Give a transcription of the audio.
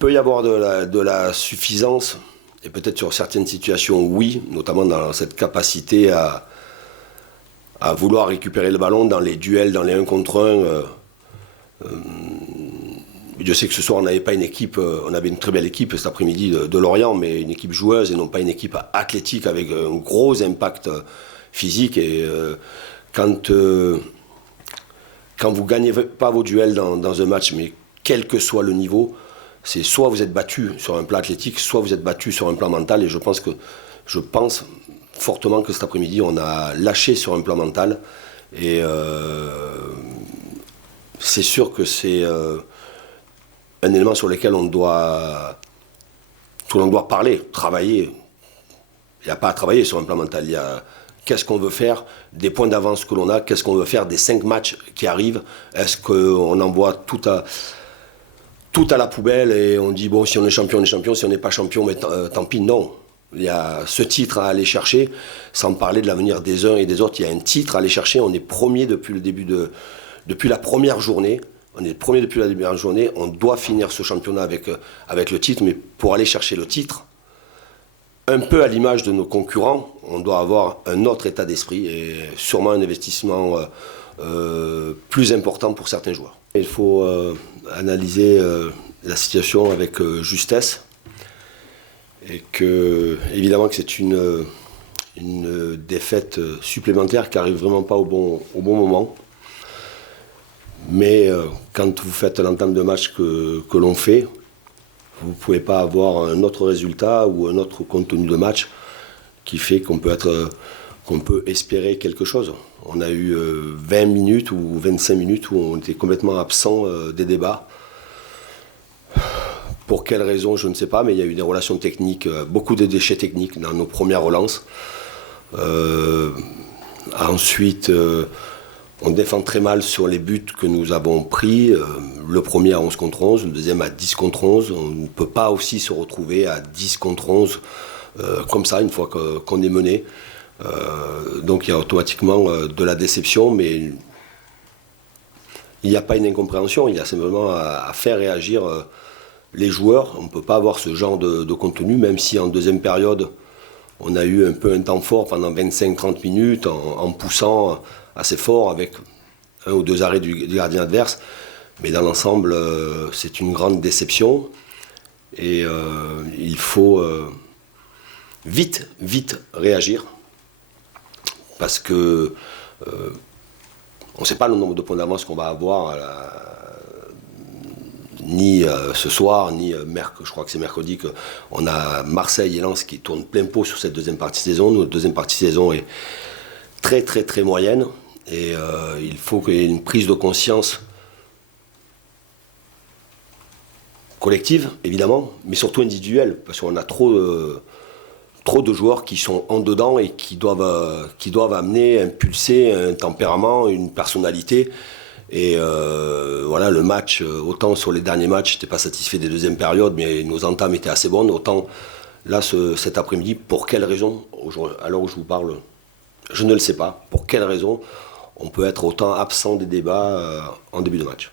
peut y avoir de la suffisance, et peut-être sur certaines situations, oui, notamment dans cette capacité à vouloir récupérer le ballon dans les duels, dans les 1 contre 1. Je sais que ce soir, on n'avait pas une équipe, on avait une très belle équipe cet après-midi de Lorient, mais une équipe joueuse et non pas une équipe athlétique avec un gros impact physique. Et quand vous ne gagnez pas vos duels dans un match, mais quel que soit le niveau, c'est soit vous êtes battu sur un plan athlétique, soit vous êtes battu sur un plan mental. Et je pense fortement que cet après-midi, on a lâché sur un plan mental. Et c'est sûr que c'est un élément sur lequel on doit parler, travailler. Il n'y a pas à travailler sur un plan mental. Il y a qu'est-ce qu'on veut faire, des points d'avance que l'on a, qu'est-ce qu'on veut faire des 5 matchs qui arrivent. Est-ce qu'on envoie tout à la poubelle et on dit bon, si on est champion, si on n'est pas champion, mais tant pis, non. Il y a ce titre à aller chercher, sans parler de l'avenir des uns et des autres. Il y a un titre à aller chercher. On est premier depuis la première journée. On est premier depuis la première journée. On doit finir ce championnat avec le titre, mais pour aller chercher le titre, un peu à l'image de nos concurrents, on doit avoir un autre état d'esprit et sûrement un investissement plus important pour certains joueurs. Il faut analyser la situation avec justesse et évidemment que c'est une défaite supplémentaire qui arrive vraiment pas au bon moment. Mais quand vous faites l'entame de match que l'on fait, vous ne pouvez pas avoir un autre résultat ou un autre contenu de match qui fait qu'on peut espérer quelque chose. On a eu 20 minutes ou 25 minutes où on était complètement absent des débats. Pour quelles raisons, je ne sais pas, mais il y a eu des relations techniques, beaucoup de déchets techniques dans nos premières relances. Ensuite, on défend très mal sur les buts que nous avons pris. Le premier à 11 contre 11, le deuxième à 10 contre 11. On ne peut pas aussi se retrouver à 10 contre 11 comme ça, une fois qu'on est mené. Donc il y a automatiquement de la déception, mais il n'y a pas une incompréhension. Il y a simplement à faire réagir les joueurs. On ne peut pas avoir ce genre de contenu, même si en deuxième période, on a eu un peu un temps fort pendant 25-30 minutes en poussant assez fort avec 1 ou 2 arrêts du gardien adverse. Mais dans l'ensemble, c'est une grande déception. Et il faut vite réagir. Parce que on ne sait pas le nombre de points d'avance qu'on va avoir ni ce soir, ni je crois que c'est mercredi qu'on a Marseille et Lens qui tournent plein pot sur cette deuxième partie de saison. Notre deuxième partie de saison est très moyenne et il faut qu'il y ait une prise de conscience collective, évidemment, mais surtout individuelle, parce qu'on a trop de joueurs qui sont en dedans et qui doivent amener, impulser un tempérament, une personnalité. Et voilà, le match, autant sur les derniers matchs, je n'étais pas satisfait des deuxièmes périodes, mais nos entames étaient assez bonnes. Autant là, cet après-midi, pour quelle raison, à l'heure où je vous parle, je ne le sais pas, pour quelle raison on peut être autant absent des débats en début de match.